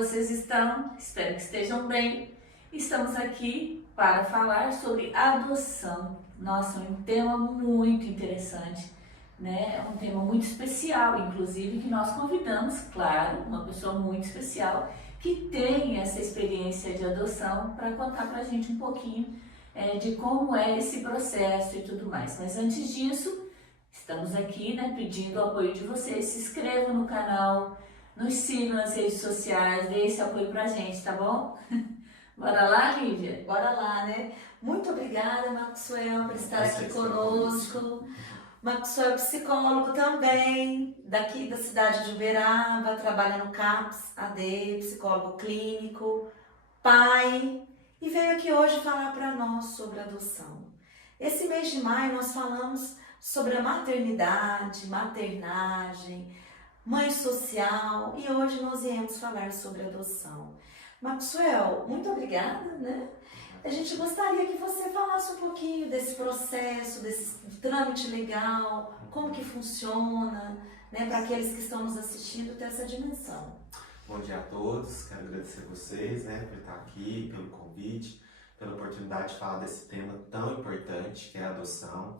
vocês estão? Espero que estejam bem. Estamos aqui para falar sobre adoção. Nossa, um tema muito interessante, né? É um tema muito especial, inclusive, que nós convidamos, claro, uma pessoa muito especial que tem essa experiência de adoção para contar para a gente um pouquinho de como é esse processo e tudo mais. Mas antes disso, estamos aqui, né, pedindo o apoio de vocês. Se inscrevam no canal, nos sigam nas redes sociais, dê esse apoio pra gente, tá bom? Bora lá, Lívia? Bora lá, né? Muito obrigada, Maxwell, por estar aqui conosco. Maxwell é psicólogo também, daqui da cidade de Uberaba, trabalha no CAPS, AD, psicólogo clínico, pai, e veio aqui hoje falar para nós sobre adoção. Esse mês de maio nós falamos sobre a maternidade, maternagem, mãe social, e hoje nós viemos falar sobre adoção. Maxwell, muito obrigada, né? A gente gostaria que você falasse um pouquinho desse processo, desse trâmite legal, como que funciona, né, para aqueles que estão nos assistindo ter essa dimensão. Bom dia a todos, quero agradecer vocês, né, por estar aqui, pelo convite, pela oportunidade de falar desse tema tão importante que é a adoção,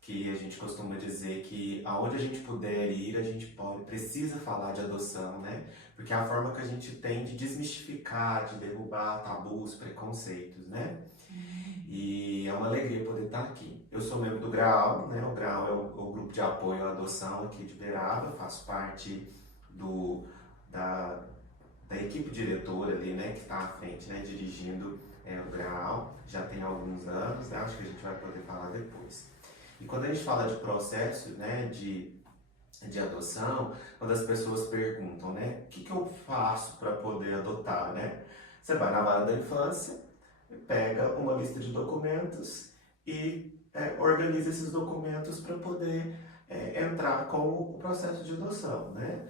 que a gente costuma dizer que aonde a gente puder ir, a gente precisa falar de adoção, né? Porque é a forma que a gente tem de desmistificar, de derrubar tabus, preconceitos, né? E é uma alegria poder estar aqui. Eu sou membro do GRAAL, né? O GRAAL é o grupo de apoio à adoção aqui de Uberaba, faço parte da equipe diretora ali, né? Que está à frente, né? Dirigindo o GRAAL, já tem alguns anos, né? Acho que a gente vai poder falar depois. E quando a gente fala de processo, né, de adoção, quando as pessoas perguntam, né, o que eu faço para poder adotar, né? Você vai na vara da infância, pega uma lista de documentos e organiza esses documentos para poder entrar com o processo de adoção, né?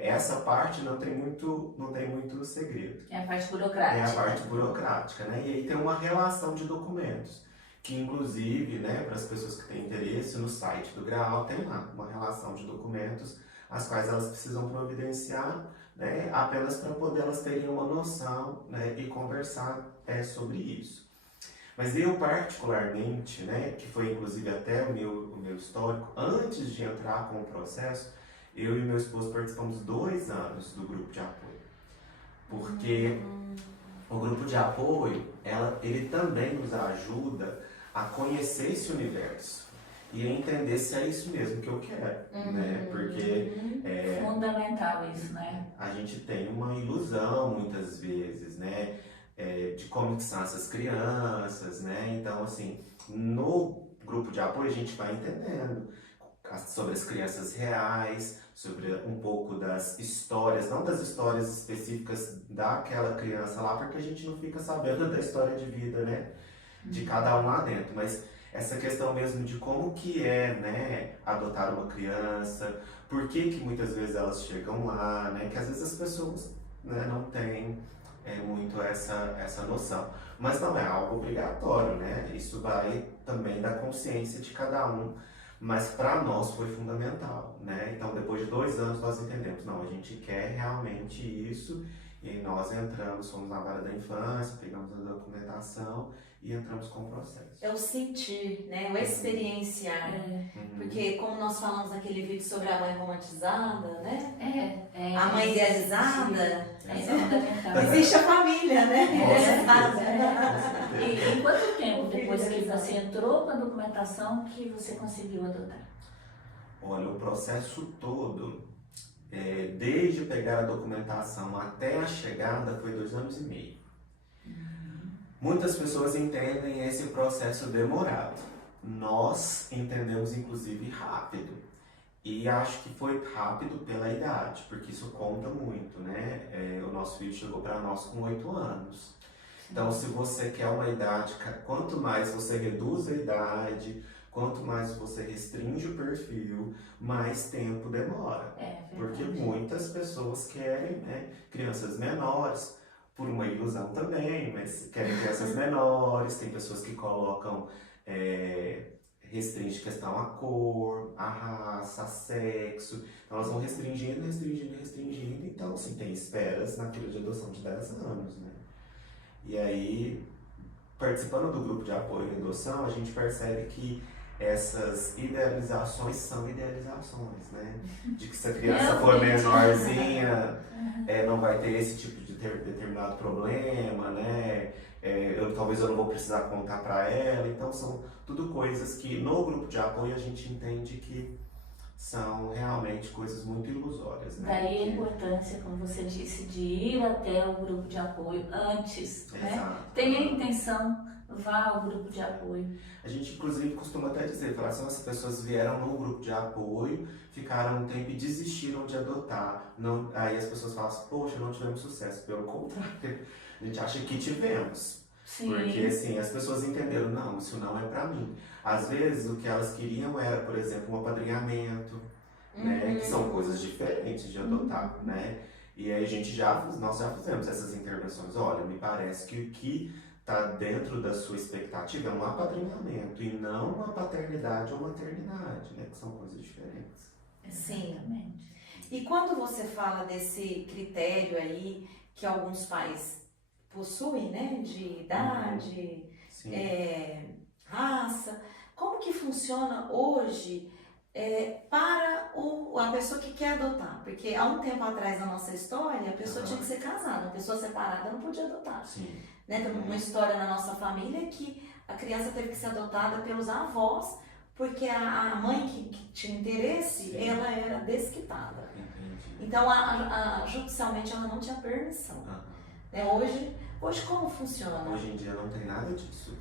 Essa parte não tem muito segredo. É a parte burocrática. É a parte burocrática, né? E aí tem uma relação de documentos. Que inclusive, né, para as pessoas que têm interesse, no site do GRAAL tem lá uma relação de documentos, as quais elas precisam providenciar, né, apenas para poder elas terem uma noção, né, e conversar sobre isso. Mas eu particularmente, né, que foi inclusive até o meu histórico, antes de entrar com o processo, eu e meu esposo participamos 2 anos do grupo de apoio. Porque o grupo de apoio, ele também nos ajuda a conhecer esse universo e a entender se é isso mesmo que eu quero, né? Porque fundamental isso, né? A gente tem uma ilusão muitas vezes, né? De como que são essas crianças, né? Então, assim, no grupo de apoio a gente vai entendendo sobre as crianças reais, sobre um pouco das histórias, não das histórias específicas daquela criança lá, porque a gente não fica sabendo da história de vida, né? De cada um lá dentro, mas essa questão mesmo de como que é, né, adotar uma criança, por que muitas vezes elas chegam lá, né, que às vezes as pessoas, né, não têm muito essa noção, mas não é algo obrigatório, né, isso vai também da consciência de cada um, mas para nós foi fundamental, né, então depois de 2 anos nós entendemos, não, a gente quer realmente isso, e nós entramos, fomos na vara da infância, pegamos a documentação e entramos com o processo. É o sentir, né? O experienciar. Porque como nós falamos naquele vídeo sobre a mãe romantizada, né? A mãe idealizada, existe a família, né? E quanto tempo depois que você entrou com a documentação que você conseguiu adotar? Olha, o processo todo, desde pegar a documentação até a chegada, foi 2 anos e meio. Muitas pessoas entendem esse processo demorado. Nós entendemos, inclusive, rápido. E acho que foi rápido pela idade, porque isso conta muito, né? O nosso filho chegou para nós com 8 anos. Então, se você quer uma idade, quanto mais você reduz a idade, quanto mais você restringe o perfil, mais tempo demora. Porque muitas pessoas querem, né, crianças menores, por uma ilusão também, mas querem crianças menores, tem pessoas que colocam restringe questão a cor, a raça, sexo. Então elas vão restringindo, então assim, tem esperas na fila de adoção de 10 anos, né? E aí, participando do grupo de apoio à adoção, a gente percebe que essas idealizações são idealizações, né? De que se a criança for menorzinha, não vai ter esse tipo de determinado problema, né? Talvez eu não vou precisar contar para ela. Então são tudo coisas que no grupo de apoio a gente entende que são realmente coisas muito ilusórias, né? Daí a importância, como você disse, de ir até o grupo de apoio antes, né? Exato. Tenha a intenção, vá ao grupo de apoio. A gente, inclusive, costuma até dizer, falar assim, as pessoas vieram no grupo de apoio, ficaram um tempo e desistiram de adotar. Não, aí as pessoas falam assim, poxa, não tivemos sucesso. Pelo contrário, a gente acha que tivemos. Sim. Porque, assim, as pessoas entenderam, não, isso não é pra mim. Às vezes, o que elas queriam era, por exemplo, um apadrinhamento, né? Que são coisas diferentes de adotar, né? E aí nós já fizemos essas intervenções. Olha, me parece que o que está dentro da sua expectativa é um apadrinhamento e não uma paternidade ou maternidade, né? Que são coisas diferentes. Sim. Exatamente. E quando você fala desse critério aí que alguns pais possuem, né? De idade, raça, como que funciona hoje para a pessoa que quer adotar? Porque há um tempo atrás na nossa história, a pessoa tinha que ser casada, a pessoa separada não podia adotar. Sim. Né? Tem uma história na nossa família que a criança teve que ser adotada pelos avós, porque a mãe que tinha interesse, Sim. ela era desquitada. Entendi. Então, judicialmente, ela não tinha permissão. Né? Hoje como funciona? Hoje em dia não tem nada disso.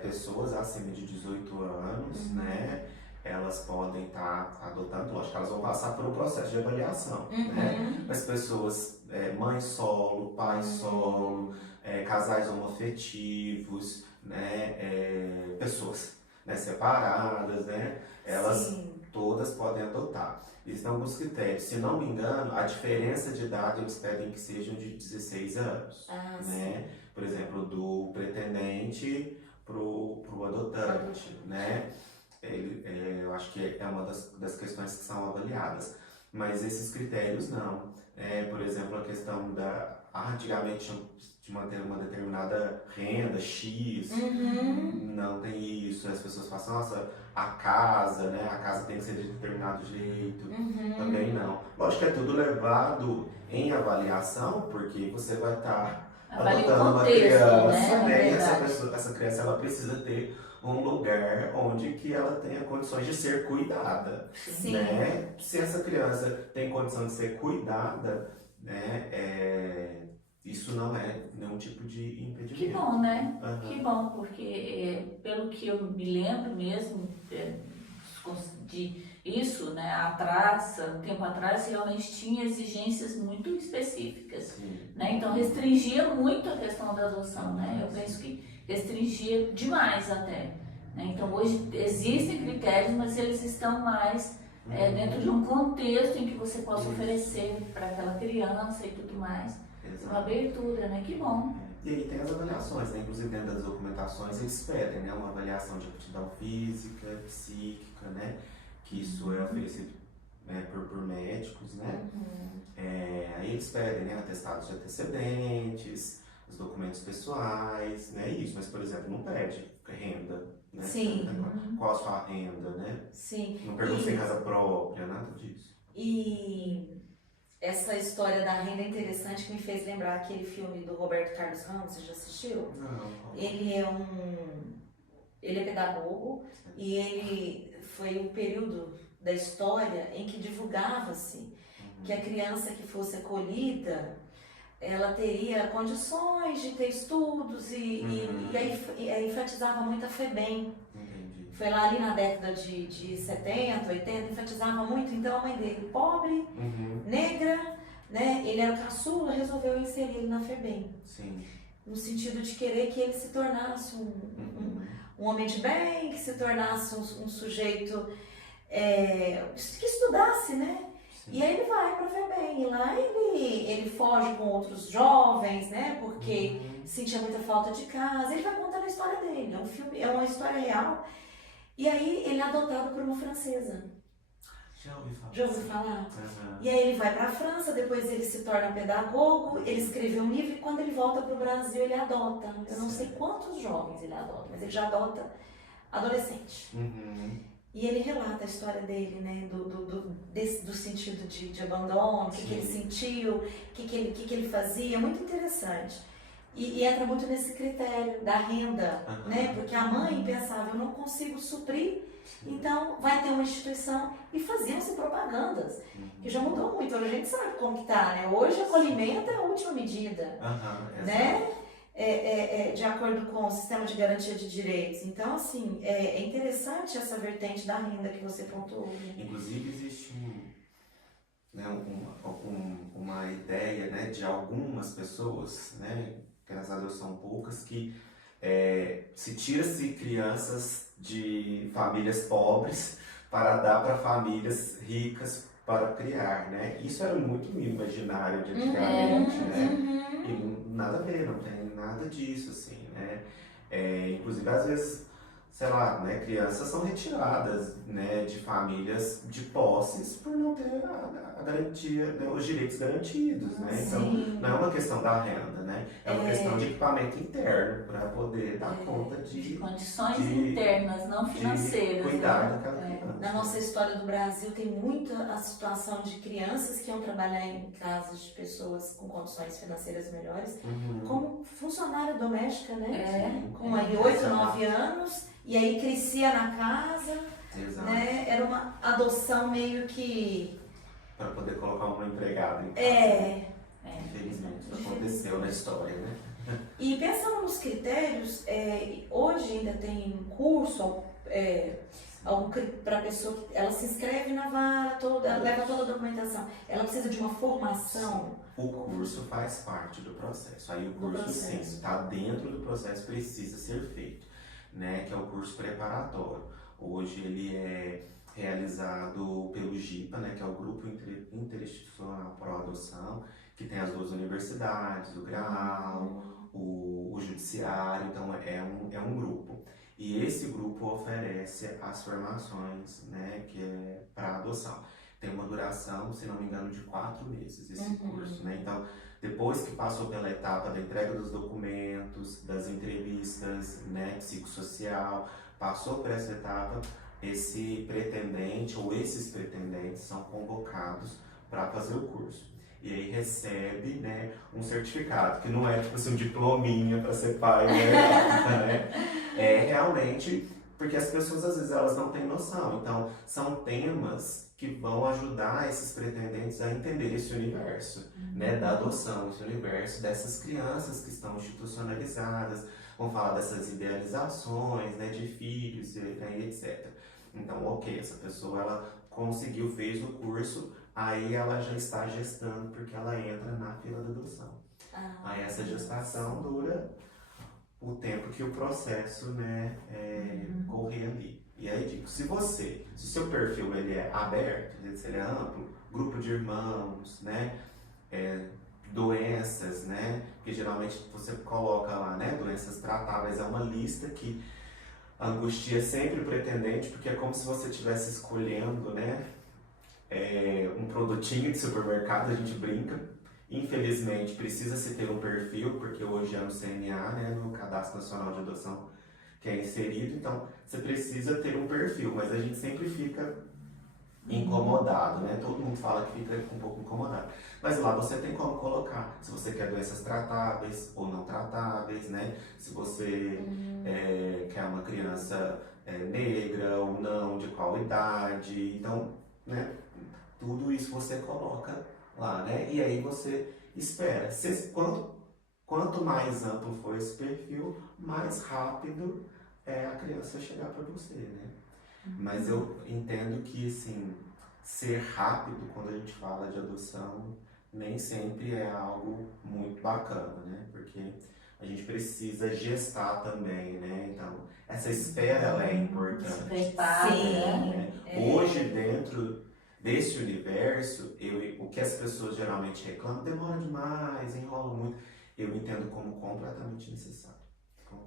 Pessoas acima de 18 anos, né? Elas podem estar adotando, lógico que elas vão passar por um processo de avaliação, né? Mas pessoas, mãe solo, pai solo, casais homoafetivos, né? Pessoas, né, separadas, né? Elas todas podem adotar. Existem alguns critérios. Se não me engano, a diferença de idade eles pedem que sejam de 16 anos, né? Por exemplo, do pretendente pro adotante, né? Eu acho que é uma das questões que são avaliadas. Mas esses critérios não. Por exemplo, a questão antigamente de manter uma determinada renda, X, não tem isso. As pessoas falam, nossa, a casa, né? A casa tem que ser de determinado jeito. Também não. Lógico que é tudo levado em avaliação, porque você vai estar adotando uma criança, né? E essa criança ela precisa ter um lugar onde que ela tenha condições de ser cuidada, né? Se essa criança tem condição de ser cuidada, né? Isso não é nenhum tipo de impedimento. Que bom, né? Que bom, porque pelo que eu me lembro mesmo de isso, né? Um tempo atrás, realmente tinha exigências muito específicas, né? Então restringia muito a questão da adoção, né? Eu penso que restringia demais até, né? Então hoje existem critérios, mas eles estão mais dentro de um contexto em que você possa oferecer para aquela criança e tudo mais. Uma abertura, né? Que bom. E aí tem as avaliações, né? Inclusive dentro das documentações eles pedem, né? Uma avaliação de aptidão física, psíquica, né? Que isso é oferecido por médicos, né? Aí eles pedem, né? Atestados de antecedentes, os documentos pessoais, né? Isso, mas por exemplo, não pede renda, né? Qual a sua renda, né? Não pergunta se tem casa própria, nada disso. E essa história da renda é interessante que me fez lembrar aquele filme do Roberto Carlos Ramos, você já assistiu? Não. Ele é pedagogo e ele foi um período da história em que divulgava-se que a criança que fosse acolhida, ela teria condições de ter estudos e aí enfatizava muito a FEBEM. Foi lá ali na década de 70, 80, enfatizava muito. Então a mãe dele, pobre, negra, né? Ele era caçula, resolveu inserir ele na FEBEM. No sentido de querer que ele se tornasse um homem de bem, que se tornasse um sujeito que estudasse, né? E aí ele vai para a FEBEM, e lá ele foge com outros jovens, né? Porque sentia muita falta de casa. Ele vai contando a história dele, é um filme, é uma história real. E aí ele é adotado por uma francesa. Já ouvi falar. Já ouviu falar? Aham. E aí ele vai para a França, depois ele se torna pedagogo, ele escreveu um livro e quando ele volta para o Brasil ele adota. Eu não sei quantos jovens ele adota, mas ele já adota adolescente. Uhum. E ele relata a história dele, né, do sentido de abandono, o que ele sentiu, o que ele fazia, é muito interessante. E entra muito nesse critério da renda, né, porque a mãe pensava, eu não consigo suprir, então vai ter uma instituição e faziam-se propagandas, que já mudou muito, hoje a gente sabe como que tá, né, hoje acolhimento é a última medida, né? De acordo com o sistema de garantia de direitos. Então, assim, é interessante essa vertente da renda que você pontuou. Né? Inclusive, existe uma ideia, né, de algumas pessoas, né, graças a Deus são poucas, que se tira-se crianças de famílias pobres para dar para famílias ricas para criar, né? Isso era muito no imaginário de antigamente, né? E nada a ver, não tem nada disso, assim, né? Inclusive, às vezes, sei lá, né, crianças são retiradas, né, de famílias de posses por não ter a garantia, né, os direitos garantidos, né? Então, não é uma questão da renda, né? É uma questão de equipamento interno para poder dar conta de condições internas, não financeiras. De cuidar daquela criança. Na nossa história do Brasil tem muito a situação de crianças que iam trabalhar em casas de pessoas com condições financeiras melhores, como funcionária doméstica, né? Com aí 8, 9 anos, e aí crescia na casa, né? Era uma adoção meio que... Para poder colocar uma empregada em casa. Infelizmente, isso aconteceu na história, né? E pensando nos critérios, hoje ainda tem um curso para a pessoa que ela se inscreve na vara toda, leva toda a documentação. Ela precisa de uma formação. O curso faz parte do processo. Aí o curso, sim, está dentro do processo, precisa ser feito, né? Que é o curso preparatório. Hoje ele é realizado pelo GIPA, né? Que é o Grupo Interinstitucional para a Adoção, que tem as 2 universidades, o GRAAL, o Judiciário, então é um grupo. E esse grupo oferece as formações, né, que é para adoção. Tem uma duração, se não me engano, de 4 meses esse curso, né? Então, depois que passou pela etapa da entrega dos documentos, das entrevistas, né, psicossocial, passou por essa etapa, esse pretendente ou esses pretendentes são convocados para fazer o curso. E aí recebe, né, um certificado, que não é tipo assim um diplominha para ser pai, né? É realmente porque as pessoas às vezes elas não têm noção. Então são temas que vão ajudar esses pretendentes a entender esse universo, né, da adoção, esse universo dessas crianças que estão institucionalizadas, vão falar dessas idealizações, né, de filhos, né, etc. Então, ok, essa pessoa ela conseguiu, fez o curso, aí ela já está gestando porque ela entra na fila da adoção. Aí essa gestação dura o tempo que o processo, né, correr ali. E aí digo, se o seu perfil ele é aberto, se ele é amplo, grupo de irmãos, né, doenças, né, porque geralmente você coloca lá, né, doenças tratáveis, é uma lista que angustia sempre o pretendente, porque é como se você estivesse escolhendo, né, um produtinho de supermercado, a gente brinca. Infelizmente precisa-se ter um perfil, porque hoje é no CNA, né, no Cadastro Nacional de Adoção, que é inserido, então você precisa ter um perfil, mas a gente sempre fica incomodado, né? Todo mundo fala que fica um pouco incomodado. Mas lá você tem como colocar se você quer doenças tratáveis ou não tratáveis, né? Se você quer uma criança negra ou não, de qual idade, então, né? Tudo isso você coloca lá, né? E aí você espera. Quanto mais amplo for esse perfil, mais rápido a criança chegar para você, né? Mas eu entendo que, assim, ser rápido quando a gente fala de adoção nem sempre é algo muito bacana, né? Porque a gente precisa gestar também, né? Então, essa espera ela é importante. Prepara, né? Hoje, dentro desse universo, o que as pessoas geralmente reclamam, demora demais, enrola muito, eu entendo como completamente necessário.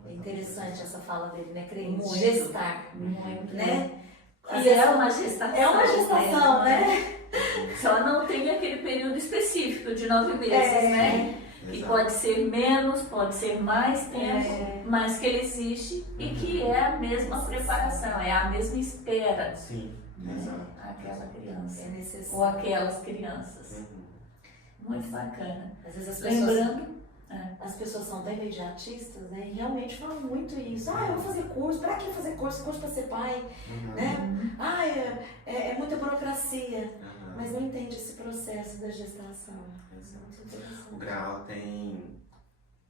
É interessante essa fala dele, né? Querer Muito. gestar, Muito. né? E é uma gestação. É uma gestação, né? Só não tem aquele período específico de 9 meses, né? E Exato. pode ser menos, pode ser mais tempo, mas que ele existe e que é a mesma preparação, é a mesma espera, Sim, né? exato. Aquela É criança. Ou necessário. aquelas crianças. Uhum. Muito bacana. Às vezes as pessoas, Lembrando, as pessoas são tão imediatistas, né? E realmente falam muito isso. Ah, eu vou fazer curso. Pra que fazer curso? Curso pra ser pai, Uhum. né? Ah, é muita burocracia. Uhum. Mas não entende esse processo da gestação. Exato. Muito interessante. O Graal tem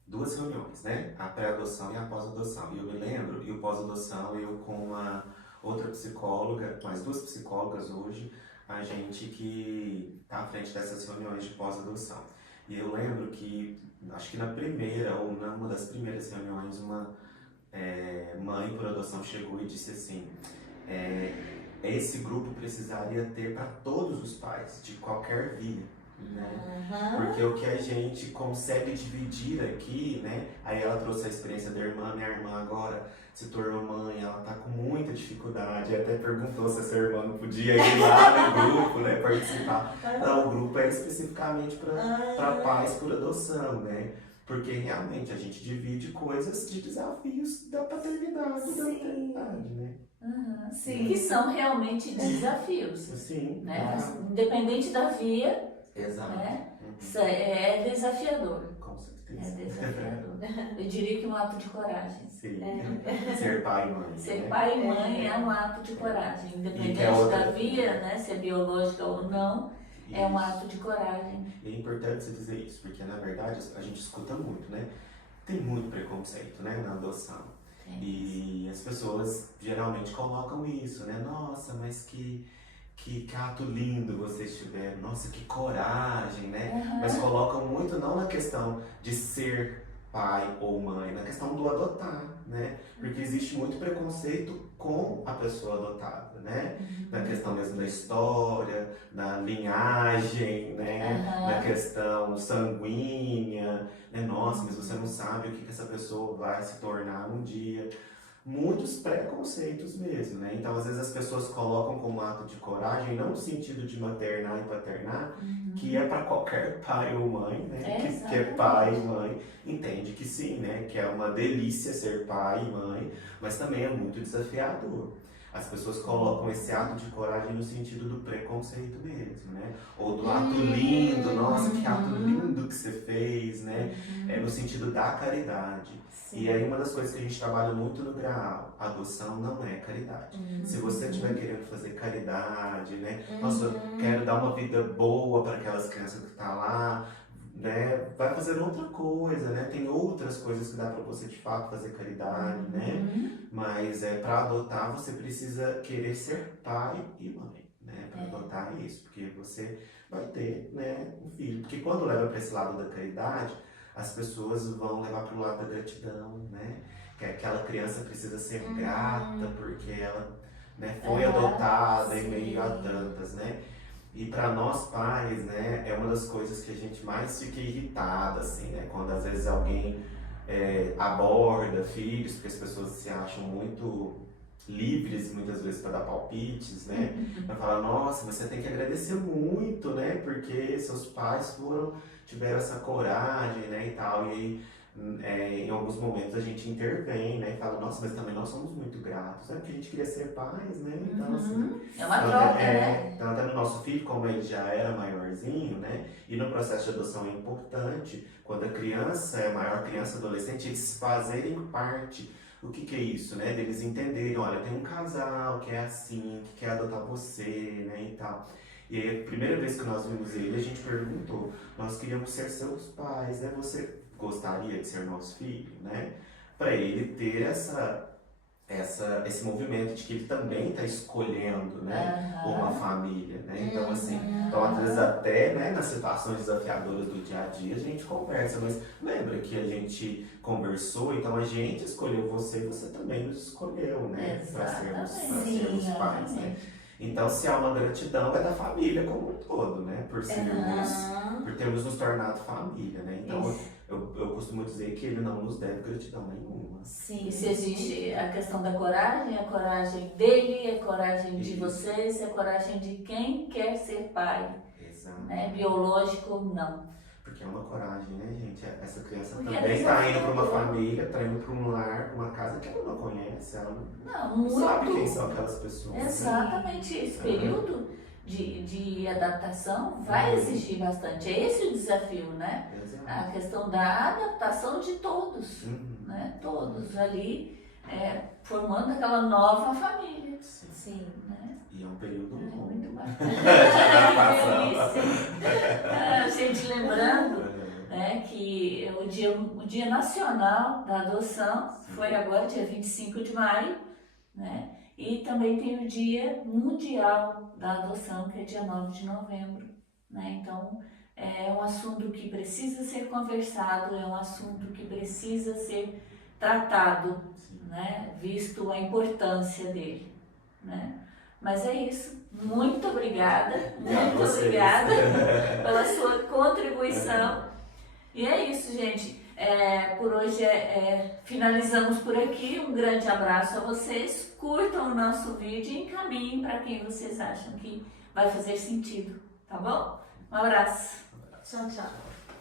2 reuniões, né? A pré-adoção e a pós-adoção. E eu me lembro, e o pós-adoção, eu com uma outra psicóloga, mais 2 psicólogas hoje, a gente que está à frente dessas reuniões de pós-adoção. E eu lembro que, acho que na primeira, ou numa das primeiras reuniões, uma mãe por adoção chegou e disse assim, esse grupo precisaria ter para todos os pais, de qualquer via, né? Porque o que a gente consegue dividir aqui, né? Aí ela trouxe a experiência da irmã, minha irmã agora se tornou mãe, ela tá com muita dificuldade, até perguntou se essa irmã não podia ir lá no grupo, né, participar. Não, o grupo é especificamente para pais por adoção, né? Porque realmente a gente divide coisas de desafios da paternidade e da maternidade, né? Sim. que são realmente desafios, Sim, né? Independente da via, exato. né? Uhum. É desafiador. Com É certeza. desafiador. Eu diria que é um ato de coragem. Sim. Ser pai e mãe. Ser né? pai e mãe é um ato de coragem, independente que é outra- da via, né? Se é biológica ou não, é um ato de coragem. E é importante você dizer isso, porque na verdade a gente escuta muito, né? Tem muito preconceito, né, na adoção. E as pessoas geralmente colocam isso, né? Nossa, mas que ato lindo vocês tiveram, nossa, que coragem, né? Mas colocam muito não na questão de ser pai ou mãe, na questão do adotar, né? Porque existe muito preconceito com a pessoa adotada, né? Na questão mesmo da história, da linhagem, né? Na questão sanguínea, né? Nossa, mas você não sabe o que essa pessoa vai se tornar um dia. Muitos preconceitos mesmo, né? Então, às vezes as pessoas colocam como ato de coragem, não no sentido de maternar e paternar, que é para qualquer pai ou mãe, né? Que é pai e mãe, entende que sim, né? Que é uma delícia ser pai e mãe, mas também é muito desafiador. As pessoas colocam esse ato de coragem no sentido do preconceito mesmo, né? Ou do ato lindo, nossa, que ato lindo que você fez, né? É no sentido da caridade. E aí uma das coisas que a gente trabalha muito no Graal, adoção não é caridade. Se você estiver querendo fazer caridade, né? Nossa, eu quero dar uma vida boa para aquelas crianças que estão lá, né? Vai fazer outra coisa, né? Tem outras coisas que dá para você de fato fazer caridade, né? Mas para adotar você precisa querer ser pai e mãe, né? Para adotar é isso, porque você vai ter, né, um filho. Porque quando leva para esse lado da caridade, as pessoas vão levar para o lado da gratidão, né? Que aquela criança precisa ser grata porque ela, né, foi adotada em meio a tantas, né? E para nós pais, né, é uma das coisas que a gente mais fica irritada, assim, né? Quando às vezes alguém aborda filhos, porque as pessoas se acham muito livres muitas vezes para dar palpites, né? Para falar, nossa, mas você tem que agradecer muito, né? Porque seus pais tiveram essa coragem, né? E tal. E aí, em alguns momentos a gente intervém, né? E fala, nossa, mas também nós somos muito gratos, né? Porque a gente queria ser pais, né? Então, assim, é uma troca, né? Então, até no nosso filho, como ele já era maiorzinho, né? E no processo de adoção é importante, quando a criança é maior, criança, adolescente, eles fazerem parte. O que é isso, né? Deles entenderem, olha, tem um casal que é assim, que quer adotar você, né, e tal. E aí, a primeira vez que nós vimos ele, a gente perguntou, nós queríamos ser seus pais, né? Você gostaria de ser nosso filho, né? Para ele ter esse movimento de que ele também está escolhendo, né, uma família, né? Então, assim, então, às vezes até, né, nas situações desafiadoras do dia a dia a gente conversa, mas lembra que a gente conversou, então a gente escolheu você e você também nos escolheu, né, para sermos pais, né? Então, se há uma gratidão, é da família como um todo, né, por termos nos tornado família, né? Então, eu costumo dizer que ele não nos deve gratidão nenhuma. Sim. E se existe a questão da coragem, a coragem dele, a coragem de Isso. vocês, a coragem de quem quer ser pai, Exato. né? Biológico, não. Porque é uma coragem, né, gente? Essa criança Porque também é está indo para uma desafiador. família, está indo para um lar, para uma casa que ela não conhece, ela Não, não sabe quem muito. são aquelas pessoas. né? Exatamente. Esse período de adaptação vai exigir bastante. É esse o desafio, né? Exato. A questão da adaptação de todos, Uhum. né? Todos ali formando aquela nova família, Sim. Sim. né? E é um período É longo. muito bacana. A gente lembrando, né, que o dia Nacional da Adoção foi agora, dia 25 de maio, né? E também tem o Dia Mundial da Adoção, que é dia 9 de novembro, né? Então, é um assunto que precisa ser conversado, é um assunto que precisa ser tratado, Sim. né? Visto a importância dele, né? Mas é isso. Muito obrigada, Obrigado a muito vocês. obrigada pela sua contribuição. E é isso, gente. Por hoje finalizamos por aqui. Um grande abraço a vocês. Curtam o nosso vídeo e encaminhem para quem vocês acham que vai fazer sentido, tá bom? Um abraço. Tchau, tchau.